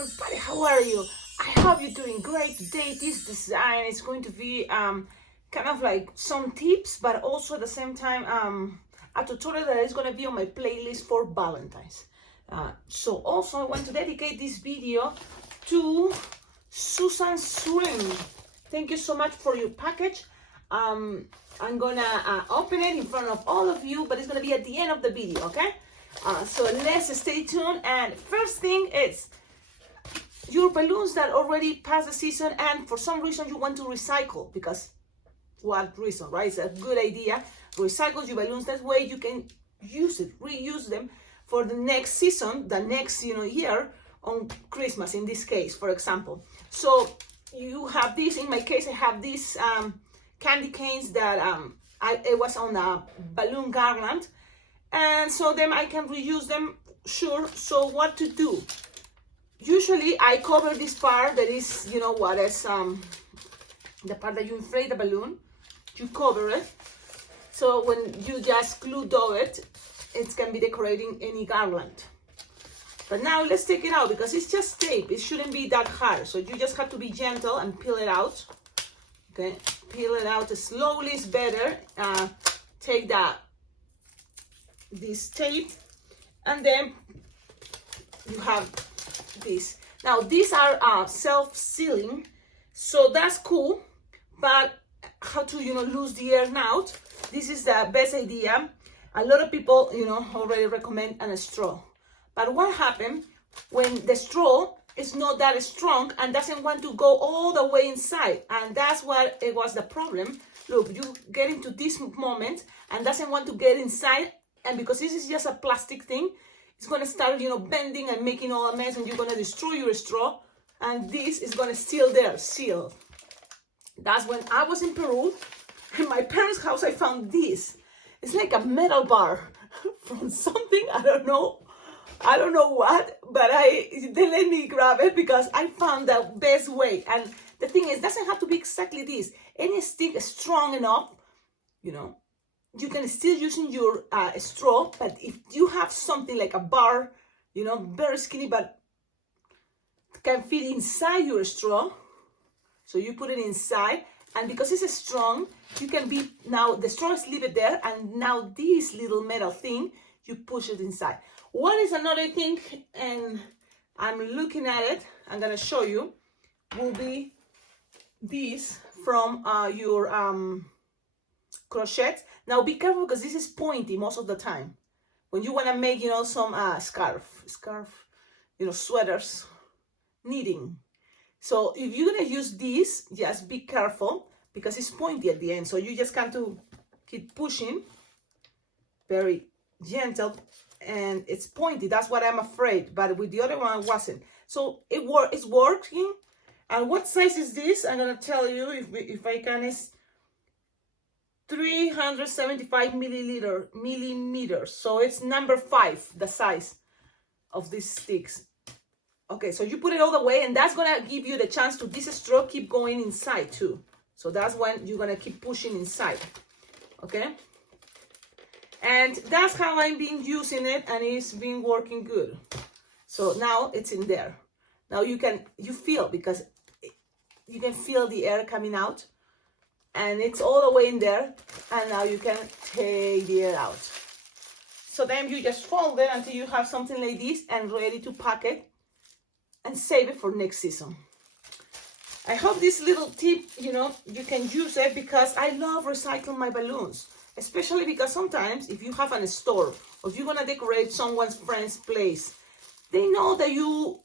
everybody, how are you? I hope you're doing great. Today this design is going to be kind of like some tips, but also at the same time a tutorial that is going to be on my playlist for Valentines. So also I want to dedicate this video to Susan Swim. Thank you so much for your package. I'm gonna open it in front of all of you, but it's gonna be at the end of the video, okay? So let's stay tuned. And first thing is your balloons that already passed the season and for some reason you want to recycle, because what reason, right? It's a good idea. Recycle your balloons, that way you can use it, reuse them for the next season, the next year, on Christmas in this case, for example. So you have this, in my case I have these candy canes that it was on a balloon garland, and so then I can reuse them, sure. So what to do? Usually I cover this part that is, the part that you inflate the balloon, you cover it. So when you just glue it, it can be decorating any garland. But now let's take it out because it's just tape. It shouldn't be that hard. So you just have to be gentle and peel it out. Okay, peel it out slowly is better. Take this tape, and then you have this. Now these are self-sealing, so that's cool. But how to lose the air out? This is the best idea. A lot of people already recommend a straw. But what happened when the straw is not that strong and doesn't want to go all the way inside? And that's what it was the problem. Look, you get into this moment and doesn't want to get inside, and because this is just a plastic thing, it's going to start bending and making all a mess, and you're going to destroy your straw, and this is going to still there, sealed. That's when I was in Peru. In my parents' house, I found this. It's like a metal bar from something, I don't know what, but they let me grab it because I found the best way. And the thing is, it doesn't have to be exactly this. Any stick is strong enough, you can still using your straw, but if you have something like a bar, very skinny, but can fit inside your straw, so you put it inside, and because it's strong, you can be, now the straw is leave it there, and now this little metal thing, you push it inside. What is another thing, and I'm looking at it, I'm gonna show you, will be this from your crochet. Now be careful because this is pointy most of the time. When you want to make, some scarf, sweaters, knitting. So if you're gonna use this, just be careful because it's pointy at the end. So you just got to keep pushing, very gentle, and it's pointy. That's what I'm afraid. But with the other one, it wasn't. So it's working. And what size is this? I'm gonna tell you if I can. It's 375 millimeters. So it's number 5, the size of these sticks. Okay, so you put it all the way, and that's gonna give you the chance to this straw keep going inside too. So that's when you're gonna keep pushing inside. Okay, and that's how I've been using it, and it's been working good. So now it's in there. Now you feel, because you can feel the air coming out, and it's all the way in there, and now you can take the air out. So then you just fold it until you have something like this and ready to pack it and save it for next season. I hope this little tip, you can use it, because I love recycling my balloons, especially because sometimes if you have a store, or if you're gonna decorate someone's friend's place, they know that you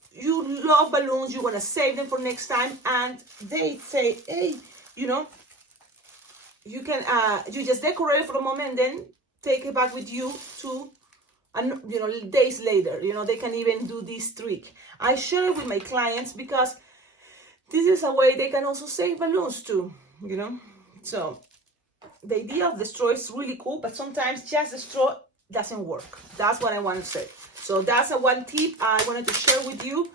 love balloons, you wanna save them for next time, and they say, hey, you can you just decorate it for a moment and then take it back with you to days later. They can even do this trick. I share it with my clients because this is a way they can also save balloons too, So the idea of the straw is really cool, but sometimes just the straw doesn't work. That's what I want to say. So that's one tip I wanted to share with you.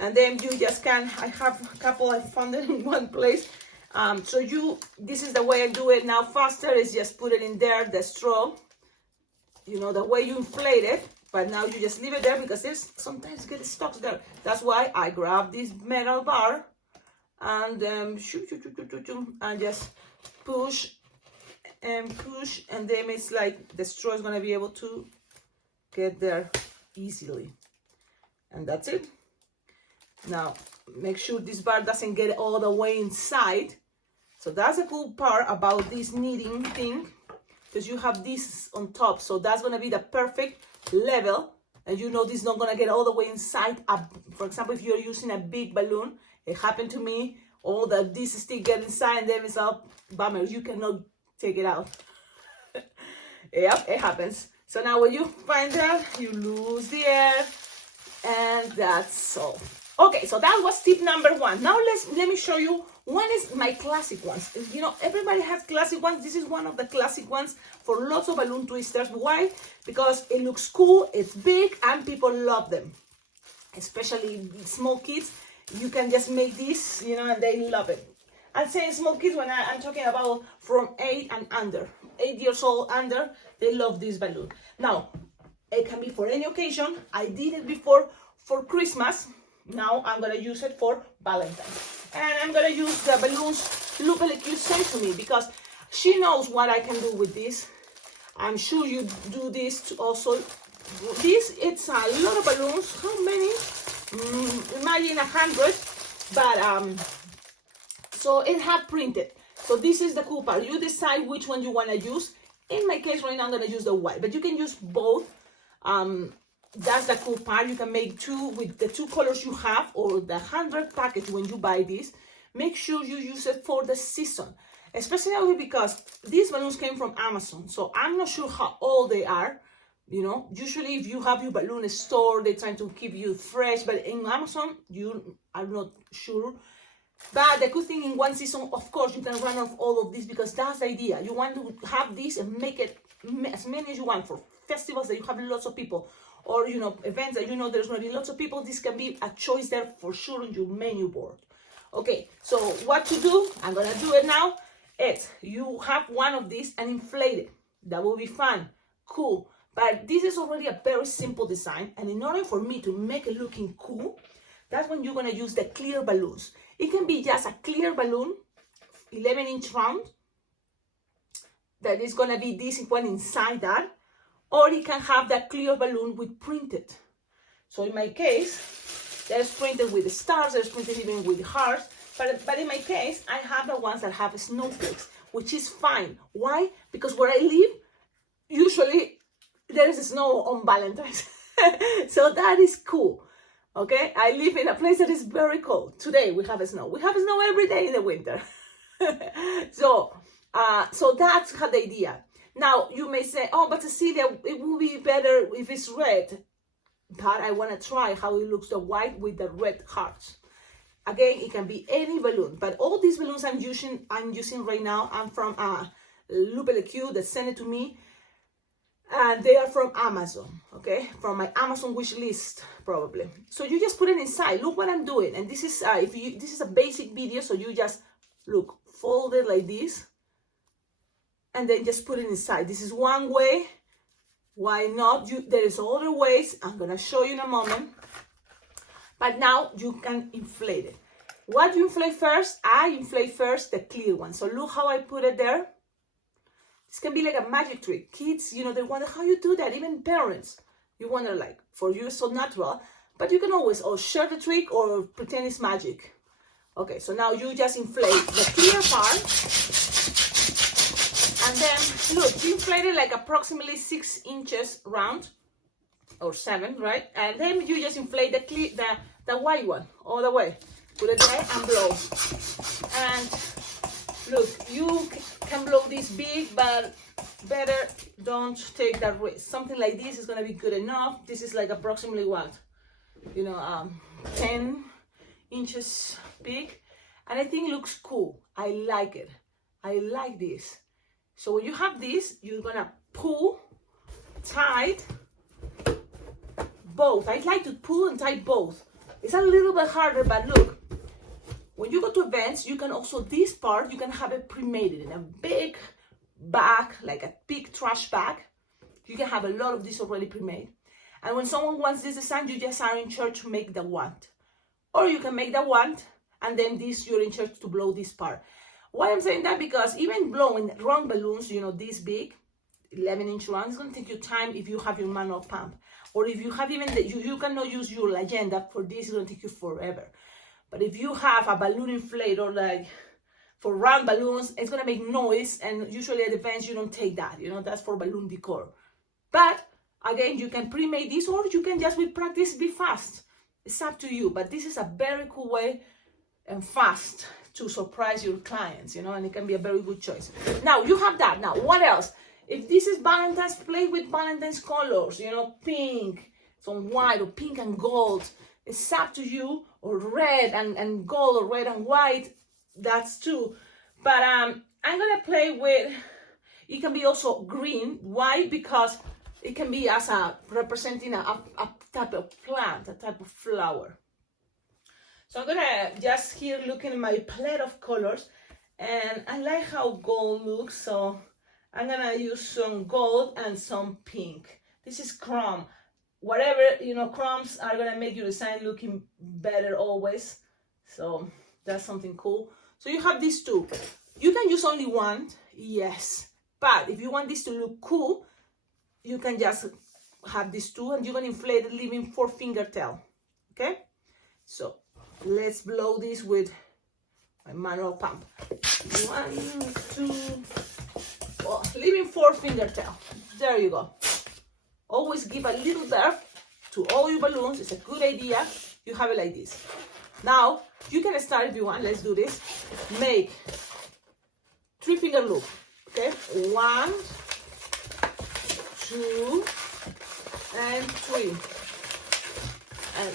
And then you just can, I have a couple, I found it in one place. This is the way I do it now. Faster is just put it in there, the straw, the way you inflate it, But now you just leave it there because there's sometimes get stuck there. That's why I grab this metal bar and and just push and push, and then it's like the straw is gonna be able to get there easily. And that's it. Now make sure this bar doesn't get all the way inside. So that's a cool part about this kneading thing, because you have this on top, so that's gonna be the perfect level, and you know this is not gonna get all the way inside. For example, if you're using a big balloon, it happened to me, all this stick get inside and then it's a bummer, you cannot take it out. Yep, it happens. So now when you find that, you lose the air, and that's all. Okay, so that was tip number 1. Now let me show you. One is my classic ones. You know, everybody has classic ones. This is one of the classic ones for lots of balloon twisters. Why? Because it looks cool, it's big, and people love them. Especially small kids. You can just make this, you know, and they love it. I'm saying small kids when I'm talking about from 8 and under. 8 years old under, they love this balloon. Now, it can be for any occasion. I did it before for Christmas. Now I'm gonna use it for Valentines. And I'm gonna use the balloons Cecilia Villar sent to me because she knows what I can do with this. I'm sure you do this also. This, it's a lot of balloons. How many? Imagine 100, but so it had printed. So this is the cool part. You decide which one you want to use. In my case right now, I'm going to use the white, but you can use both. That's the cool part. You can make two with the 2 colors you have, or the 100 package when you buy this. Make sure you use it for the season, especially because these balloons came from Amazon. So I'm not sure how old they are. You know, usually if you have your balloon store, they're trying to keep you fresh, but in Amazon, you are not sure. But the good thing in one season, of course, you can run off all of this because that's the idea. You want to have this and make it as many as you want for festivals that you have lots of people, or, you know, events that you know there's going to be lots of people. This can be a choice there for sure on your menu board. Okay, so what to do? I'm going to do it now. It's you have one of these and inflate it. That will be fun, cool. But this is already a very simple design, and in order for me to make it looking cool, that's when you're going to use the clear balloons. It can be just a clear balloon, 11-inch round, that is going to be this one inside that, or it can have that clear balloon with printed. So in my case, there's printed with the stars, there's printed even with hearts, but in my case, I have the ones that have snowflakes, which is fine. Why? Because where I live, usually there is snow on Valentine's. So that is cool. Okay, I live in a place that is very cold. Today we have snow. We have snow every day in the winter. So that's the idea. Now you may say, oh, but Cecilia, it would be better if it's red. But I want to try how it looks, the white with the red hearts. Again, it can be any balloon, but all these balloons I'm using right now, I'm from Cecilia Villar that sent it to me. And they are from Amazon, okay? From my Amazon wish list, probably. So you just put it inside. Look what I'm doing. And this is this is a basic video, so you just look, fold it like this, and then just put it inside. This is one way. Why not? There is other ways. I'm gonna show you in a moment. But now you can inflate it. What do you inflate first? I inflate first the clear one. So look how I put it there. This can be like a magic trick. Kids, you know, they wonder how you do that. Even parents, you wonder, like, for you it's so natural. But you can always share the trick or pretend it's magic. Okay, so now you just inflate the clear part. And then, look, you inflate it like approximately 6 inches round. Or 7, right? And then you just inflate the white one all the way. Put it there and blow. And look, you can blow this big, but better don't take that risk. Something like this is going to be good enough. This is like approximately what? You know, 10 inches big. And I think it looks cool. I like it. I like this. So when you have this, you're going to pull tight both. I like to pull and tie both. It's a little bit harder, but look. When you go to events, you can also, this part, you can have it pre-made in a big bag, like a big trash bag. You can have a lot of this already pre-made. And when someone wants this design, you just are in charge to make the wand. Or you can make the wand, and then this, you're in charge to blow this part. Why I'm saying that? Because even blowing round balloons, you know, this big, 11-inch round, it's going to take you time if you have your manual pump. Or if you have even, you cannot use your agenda for this, it's going to take you forever. But if you have a balloon inflator, like for round balloons, it's going to make noise, and usually at events, you don't take that, you know, that's for balloon decor. But again, you can pre-make this, or you can just with practice be fast. It's up to you, but this is a very cool way and fast to surprise your clients, you know, and it can be a very good choice. Now you have that. Now what else? If this is Valentine's, play with Valentine's colors, you know, pink, some white, or pink and gold. It's up to you, or red and gold, or red and white. That's too. But I'm gonna play with, it can be also green. Why? Because it can be as a representing a type of plant, a type of flower. So I'm gonna just here looking at my palette of colors, and I like how gold looks, so I'm gonna use some gold and some pink. This is chrome. Whatever, you know, chromes are gonna make your design looking better always. So that's something cool. So you have these two. You can use only one, yes. But if you want this to look cool, you can just have these two, and you can inflate it, leaving 4-finger tail. Okay? So let's blow this with my manual pump. 1, 2, oh, leaving 4-finger tail. There you go. Always give a little depth to all your balloons. It's a good idea. You have it like this. Now you can start if you want. Let's do this. Make 3-finger loop. Okay, 1, 2, and 3. And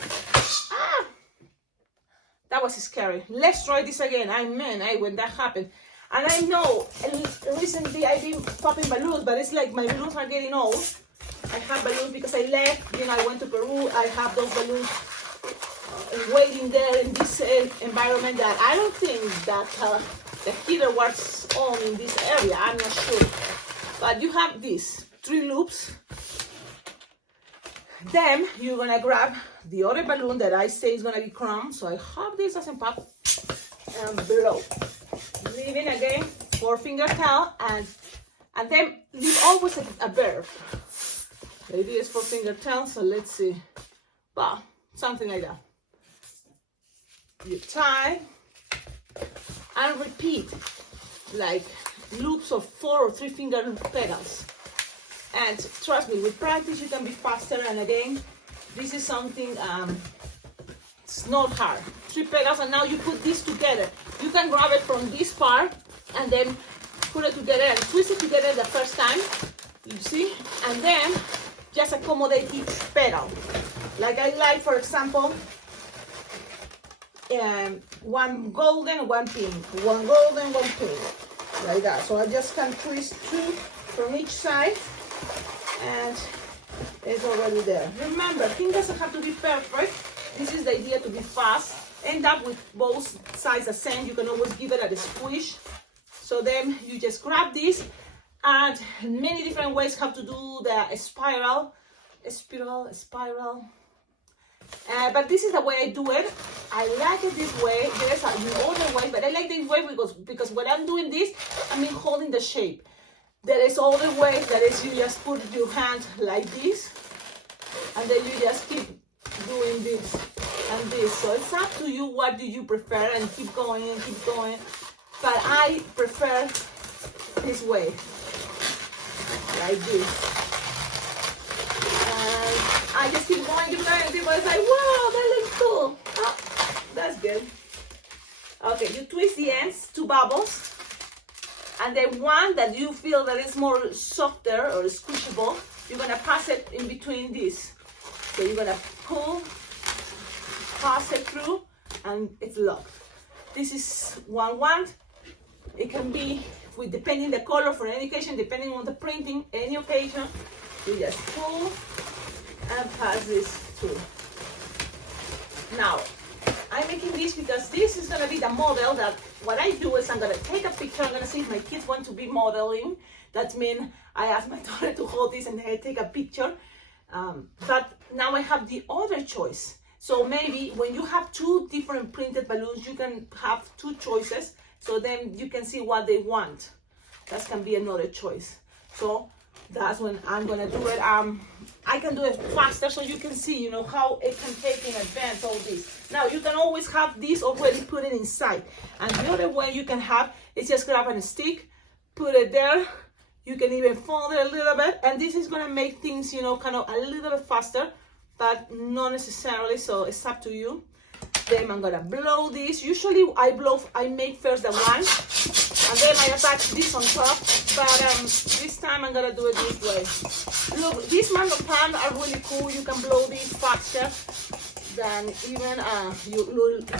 that was scary. Let's try this again. When that happened. And I know recently I've been popping balloons, but it's like my balloons are getting old. I have balloons because I left, you know, I went to Peru. I have those balloons waiting there in this environment that I don't think that the heater was on in this area. I'm not sure. But you have these 3 loops. Then you're gonna grab the other balloon that I say is gonna be chrome. So I have this as a pop and blow. Leaving again 4-finger tail, and then leave always a verb. The idea is 4-finger tail, so let's see. Well, something like that. You tie and repeat like loops of 4 or 3-finger petals. And trust me, with practice you can be faster. And again, this is something, it's not hard. 3 petals, and now you put this together. You can grab it from this part and then put it together and twist it together the first time, you see, and then just accommodate each petal. Like I like, for example, 1 golden, 1 pink, 1 golden, 1 pink, like that. So I just can twist 2 from each side, and it's already there. Remember, things doesn't have to be perfect. This is the idea, to be fast. End up with both sides the same. You can always give it a squish. So then you just grab this, and many different ways how to do the spiral. But this is the way I do it. I like it this way. There's another way, but I like this way because when I'm doing this, I'm holding the shape. There is other way, that is you just put your hand like this, and then you just keep doing this and this. So it's up to you, what do you prefer, and keep going and keep going. But I prefer this way, like this. And I just keep going, keep going, and people are like, wow, that looks cool. Oh, that's good. Okay, you twist the ends to bubbles. And then one that you feel that is more softer or squishable, you're gonna pass it in between these. So you're gonna pull, pass it through, and it's locked. This is one wand. It can be with, depending the color for any occasion, depending on the printing, any occasion. You just pull and pass this through. Now, I'm making this because this is gonna be the model that what I do is I'm gonna take a picture. I'm gonna see if my kids want to be modeling. That means I ask my daughter to hold this and I take a picture. But now I have the other choice. So maybe when you have two different printed balloons, you can have two choices. So then you can see what they want. That can be another choice. So that's when I'm gonna do it. I can do it faster so you can see, you know, how it can take in advance all this. Now you can always have this already put it inside. And the other way you can have is just grab a stick, put it there. You can even fold it a little bit, and this is gonna make things, you know, kind of a little bit faster, but not necessarily, so it's up to you. Then I'm gonna blow this. Usually I make first the one, and then I attach this on top, but this time I'm gonna do it this way. Look, these mango pan are really cool. You can blow these faster than even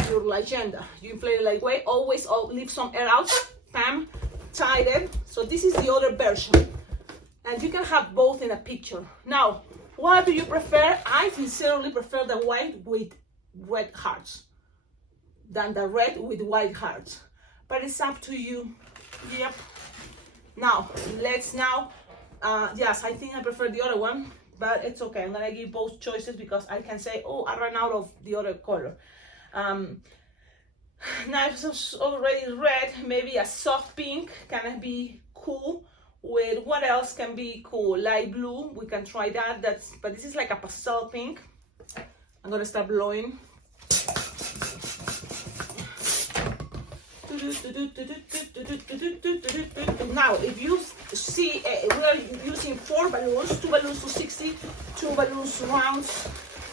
your legenda. You inflate it like way, always leave some air out, bam, tied it. So this is the other version, and you can have both in a picture. Now, what do you prefer? I sincerely prefer the white with red hearts than the red with white hearts, but it's up to you. Yep. Now let's yes, I think I prefer the other one, but it's okay. I'm gonna give both choices because I can say, oh, I ran out of the other color. Now if it's already red, maybe a soft pink can be cool. With what else can be cool? Light blue, we can try that. But this is like a pastel pink. I'm gonna start blowing. Now, if you see, we are using 4 balloons, 2 balloons to 60, 2 balloons rounds,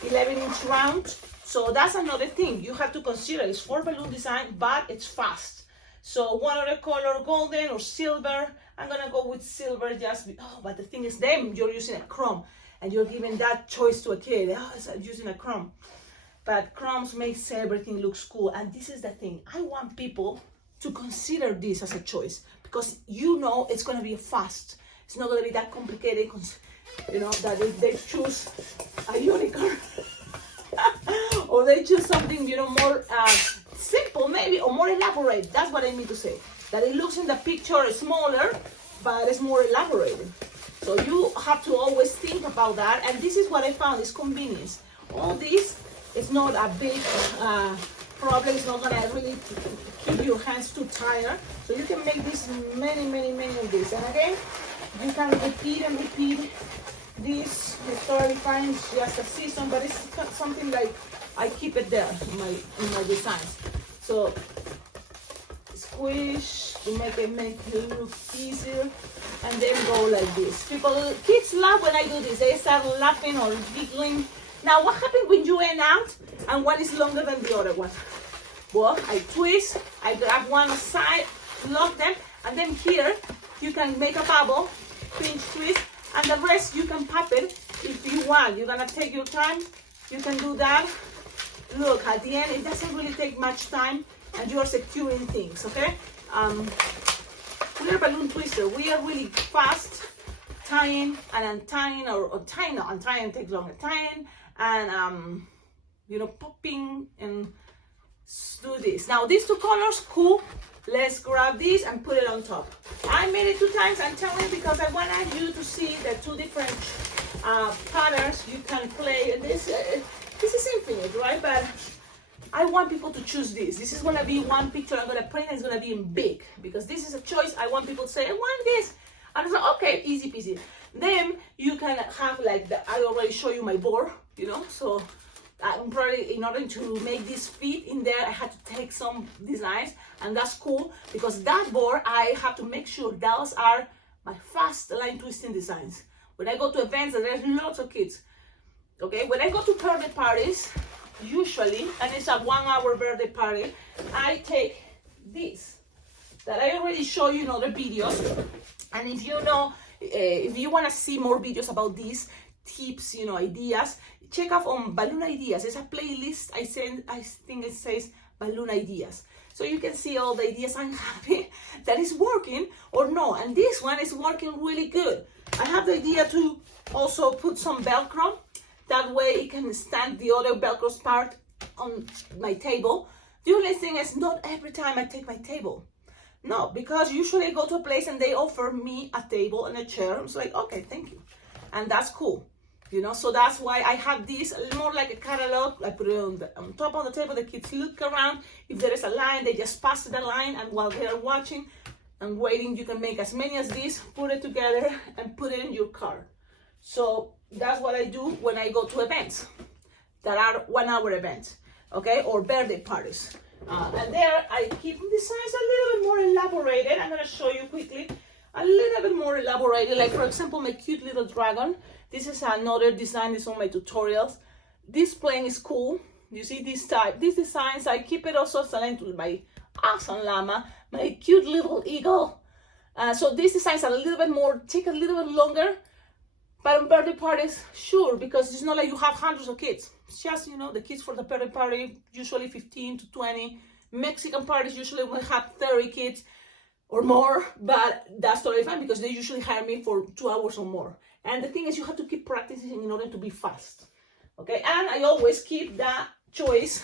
11-inch round. So that's another thing you have to consider. It's 4 balloon design, but it's fast. So one other color, golden or silver. I'm gonna go with silver but the thing is, then you're using a chrome and you're giving that choice to a kid. Oh, it's using a chrome. But chromes makes everything looks cool. And this is the thing. I want people to consider this as a choice because you know it's gonna be fast. It's not gonna be that complicated, you know, that if they choose a unicorn or they choose something, you know, more simple maybe, or more elaborate. That's what I mean to say. That it looks in the picture smaller, but it's more elaborated. So you have to always think about that. And this is what I found is convenience. All this is not a big problem. It's not gonna really keep your hands too tired. So you can make this many of these. And again, you can repeat and repeat this historically times just a season, but it's something like I keep it there in my designs. So squish to make it look easier, and then go like this. Kids love when I do this. They start laughing or giggling. Now, what happens when you end out and one is longer than the other one? Well, I twist, I grab one side, lock them, and then here you can make a bubble, pinch, twist, and the rest you can pop it if you want. You're gonna take your time. You can do that. Look, at the end, it doesn't really take much time, and you are securing things, okay? We are balloon twister. We are really fast tying and untying, or tying. No, untying takes longer. Tying and you know, popping, and do this. Now these 2 colors, cool. Let's grab this and put it on top. I made it 2 times. I'm telling you because I wanted you to see the 2 different patterns you can play. And this is infinite, right? But I want people to choose this. This is gonna be one picture I'm gonna print, and it's gonna be in big because this is a choice. I want people to say, I want this. And I was like, okay, easy peasy. Then you can have like I already show you my board, you know. So I'm probably, in order to make this fit in there, I had to take some designs, and that's cool because that board, I have to make sure those are my fast line twisting designs. When I go to events, and there's lots of kids, okay? When I go to birthday parties, usually, and it's a 1-hour birthday party, I take this that I already show you in other videos. And if you know, if you want to see more videos about these tips, you know, ideas, check out on Balloon Ideas. It's a playlist I think it says Balloon Ideas. So you can see all the ideas I'm happy that is working or no. And this one is working really good. I have the idea to also put some Velcro. That way it can stand the other Velcro part on my table. The only thing is, not every time I take my table. No, because usually I go to a place and they offer me a table and a chair. I'm like, okay, thank you. And that's cool. You know, so that's why I have this more like a catalog. I put it on top of the table. The kids look around. If there is a line, they just pass the line, and while they're watching and waiting, you can make as many as these, put it together, and put it in your cart. So that's what I do when I go to events that are 1 hour events, okay, or birthday parties. And there I keep the designs a little bit more elaborated. I'm gonna show you quickly a little bit more elaborated. Like for example, my cute little dragon. This is another design. This is on my tutorials. This plane is cool. You see this type, these designs. I keep it also aligned to my awesome llama, my cute little eagle. So these designs are a little bit more, take a little bit longer. But on birthday parties, sure, because it's not like you have hundreds of kids. It's just, you know, the kids for the birthday party, usually 15 to 20. Mexican parties usually will have 30 kids or more, but that's totally fine because they usually hire me for 2 hours or more. And the thing is, you have to keep practicing in order to be fast, okay? And I always keep that choice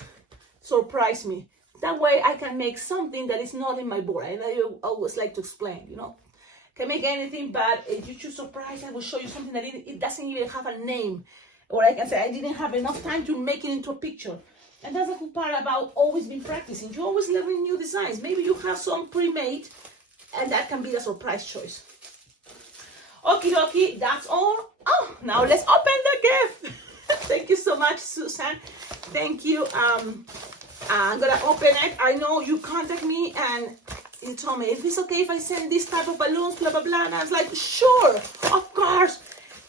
surprise me. That way I can make something that is not in my board. And I always like to explain, you know, can make anything, but if you choose surprise, I will show you something that it doesn't even have a name. Or I can say I didn't have enough time to make it into a picture. And that's the cool part about always being practicing. You always learning new designs. Maybe you have some pre-made, and that can be the surprise choice. Okie dokie, that's all. Oh, now let's open the gift. Thank you so much, Susan. Thank you. I'm gonna open it. I know you contact me and you told me, if it's okay if I send this type of balloons, blah, blah, blah. And I was like, sure, of course.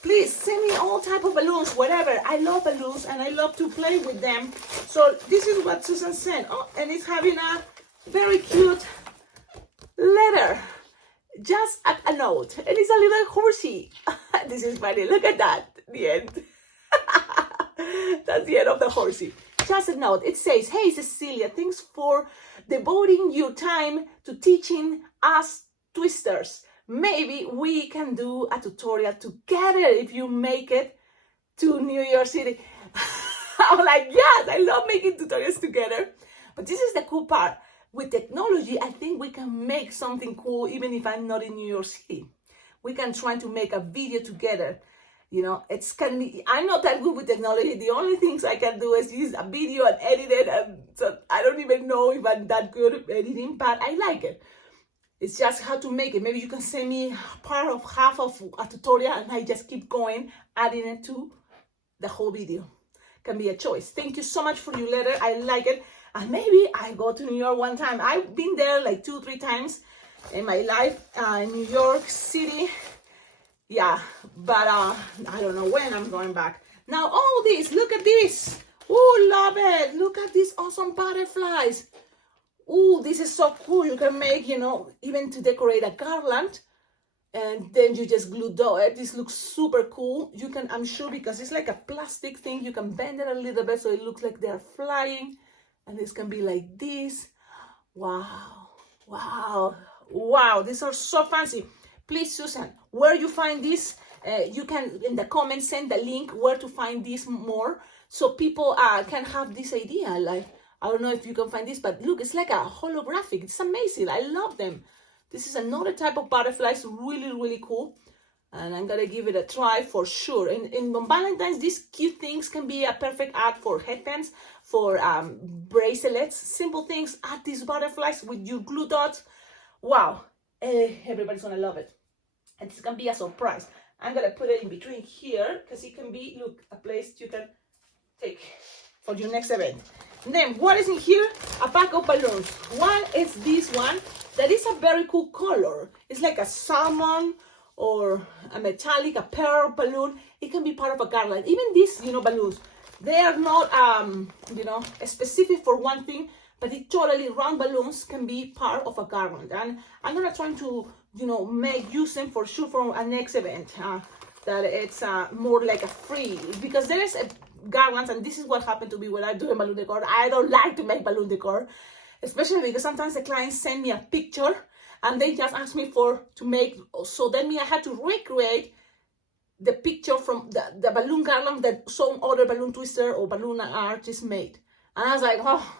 Please send me all type of balloons, whatever. I love balloons and I love to play with them. So this is what Susan sent. Oh, and it's having a very cute letter. Just a note. And it's a little horsey. This is funny. Look at that. The end. That's the end of the horsey. Just a note. It says, hey, Cecilia, thanks for devoting your time to teaching us twisters. Maybe we can do a tutorial together if you make it to New York City. I'm like, yes, I love making tutorials together. But this is the cool part. With technology, I think we can make something cool even if I'm not in New York City. We can try to make a video together. You know, I'm not that good with technology. The only things I can do is use a video and edit it. And so I don't even know if I'm that good at editing, but I like it. It's just how to make it. Maybe you can send me half of a tutorial and I just keep going, adding it to the whole video. Can be a choice. Thank you so much for your letter. I like it. And maybe I go to New York one time. I've been there like 2-3 times in my life in New York City. Yeah, but I don't know when I'm going back. Now all this, look at this. Oh, love it. Look at these awesome butterflies. Oh, this is so cool. You can make, you know, even to decorate a garland. And then you just glue it. This looks super cool. You can, I'm sure, because it's like a plastic thing, you can bend it a little bit so it looks like they're flying. And this can be like this. Wow, wow, wow. These are so fancy. Please, Susan, where you find this, you can, in the comments, send the link where to find this more. So people can have this idea. Like, I don't know if you can find this, but look, it's like a holographic. It's amazing. I love them. This is another type of butterflies, really, really cool. And I'm gonna give it a try for sure. In Valentines, these cute things can be a perfect ad for headbands, for bracelets, simple things. Add these butterflies with your glue dots. Wow, everybody's gonna love it. And this can be a surprise. I'm gonna put it in between here because it can be, look, a place you can take for your next event. And then what is in here? A pack of balloons. One is this one that is a very cool color. It's like a salmon or a metallic, a pearl balloon. It can be part of a garland. Even these, you know, balloons, they are not, you know, specific for one thing, but it totally, round balloons can be part of a garland. And I'm gonna try to, you know, use them for sure for a next event. That it's more like a free, because there is a garlands, and this is what happened to me when I do a balloon decor. I don't like to make balloon decor, especially because sometimes the clients send me a picture and they just ask me to make, so then I had to recreate the picture from the balloon garland that some other balloon twister or balloon artist made. And I was like, oh,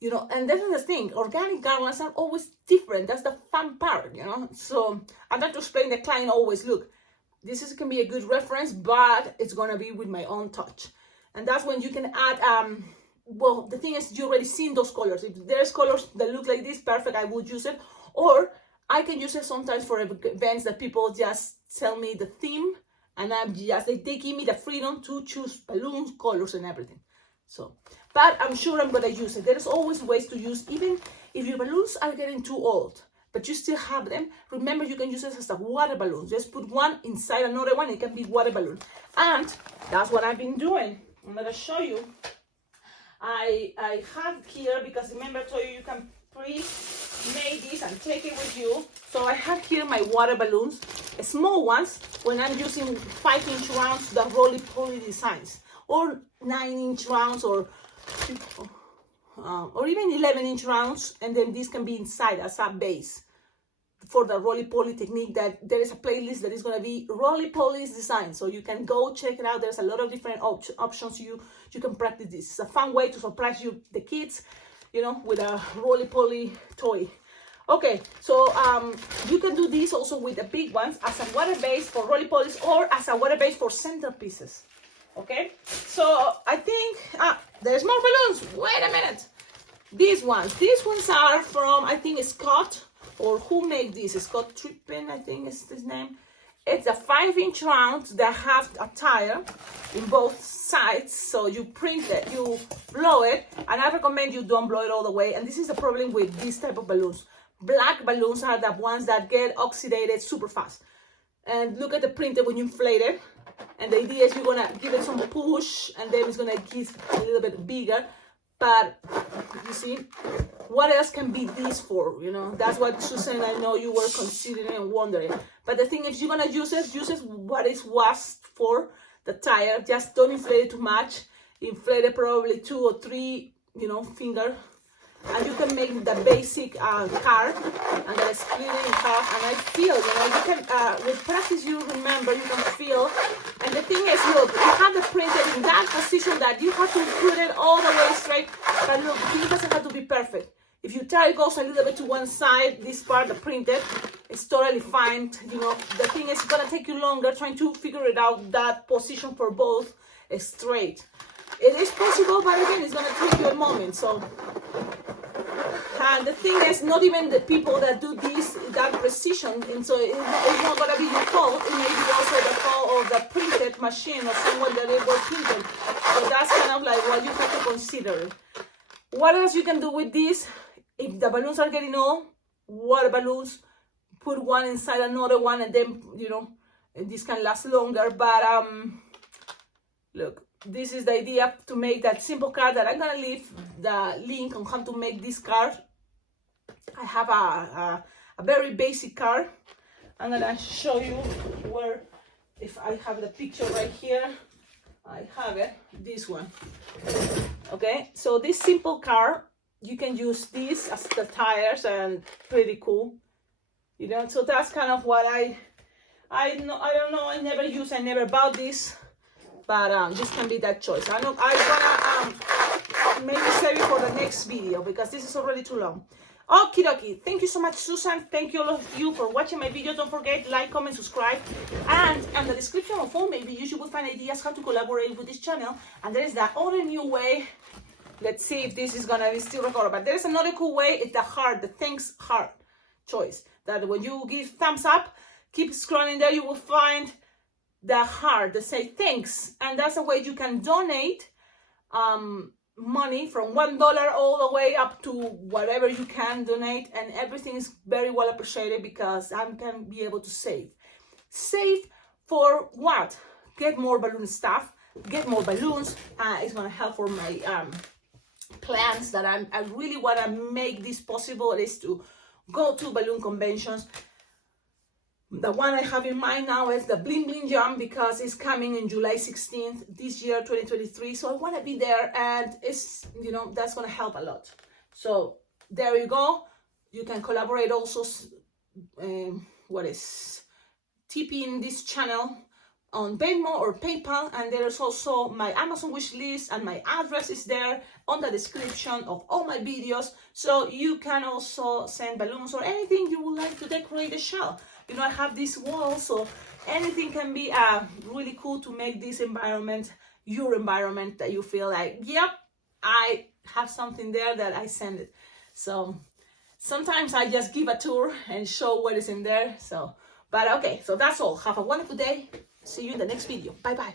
you know, and this is the thing, organic garlands are always different. That's the fun part, you know. So I try to explain the client always, look, this can be a good reference, but it's gonna be with my own touch. And that's when you can add, well, the thing is, you already seen those colors. If there's colors that look like this, perfect, I would use it. Or I can use it sometimes for events that people just tell me the theme, and they give me the freedom to choose balloons, colors, and everything. So, but I'm sure I'm gonna use it. There's always ways to use, even if your balloons are getting too old, but you still have them. Remember, you can use it as a water balloon. Just put one inside another one. It can be water balloon. And that's what I've been doing. I'm gonna show you. I have here, because remember I told you can pre-make this and take it with you. So I have here my water balloons, small ones, when I'm using 5-inch rounds, the roly-poly designs, or 9-inch rounds, or even 11-inch rounds, and then this can be inside as a base for the roly-poly technique. That there is a playlist that is going to be roly-poly's design, so you can go check it out. There's a lot of different options you can practice this. It's a fun way to surprise the kids, you know, with a roly-poly toy. Okay, so you can do this also with the big ones as a water base for roly-polies, or as a water base for centerpieces. Okay, so I think there's more balloons. Wait a minute. These ones are from, I think, Scott, or who made this? Scott Trippin, I think is his name. It's a 5-inch round that have a tire in both sides. So you print it, you blow it, and I recommend you don't blow it all the way. And this is the problem with this type of balloons. Black balloons are the ones that get oxidated super fast. And look at the printer when you inflate it. And the idea is you're gonna give it some push, and then it's gonna get a little bit bigger. But you see, what else can be this for? You know, that's what Susan, I know you were considering and wondering. But the thing is, you're gonna use it what it was for, the tire. Just don't inflate it too much. Inflate it probably 2 or 3, you know, finger. And you can make the basic car, and then split it in half. And I feel, you know, you can, with practice, you remember, you can feel. And the thing is, look, you have the printed in that position that you have to put it all the way straight. But look, the thing doesn't have to be perfect. If your tire goes a little bit to one side, this part, the printed, it's totally fine. You know, the thing is, it's gonna take you longer trying to figure it out, that position for both straight. It is possible, but again, it's gonna take you a moment. So. And the thing is, not even the people that do this, that precision, and so it's not going to be your fault. It may be also the fault of the printed machine or someone that it was printed. So that's kind of like what you have to consider. What else you can do with this? If the balloons are getting old, water balloons, put one inside another one, and then, you know, this can last longer. But look. This is the idea to make that simple card that I'm gonna leave the link on how to make this card. I have a very basic card. I'm gonna show you where, if I have the picture right here, I have it, this one. Okay, so this simple card, you can use this as the tires, and pretty cool. You know, so that's kind of what I don't know, I never bought this. But this can be that choice. I'm gonna maybe save it for the next video, because this is already too long. Okie dokie. Thank you so much, Susan. Thank you all of you for watching my video. Don't forget, like, comment, subscribe. And in the description of all my videos, you will find ideas how to collaborate with this channel. And there is that other new way. Let's see if this is gonna be still recorded. But there's another cool way. It's the heart, the thanks heart choice. That when you give thumbs up, keep scrolling there, you will find the heart that say thanks, and that's a way you can donate money from $1 all the way up to whatever you can donate, and everything is very well appreciated, because I can be able to save for what? Get more balloon stuff, get more balloons. It's gonna help for my plans that I really want to make this possible, is to go to balloon conventions. The one I have in mind now is the Bling Bling Jump, because it's coming in July 16th this year, 2023. So I want to be there, and it's, you know, that's going to help a lot. So there you go. You can collaborate also, tipping this channel on Venmo or PayPal, and there's also my Amazon wish list, and my address is there on the description of all my videos. So you can also send balloons or anything you would like to decorate the shell. You know, I have this wall, so anything can be really cool to make this environment your environment, that you feel like, yep, I have something there that I send it. So sometimes I just give a tour and show what is in there. So, but okay, so that's all. Have a wonderful day. See you in the next video. Bye bye.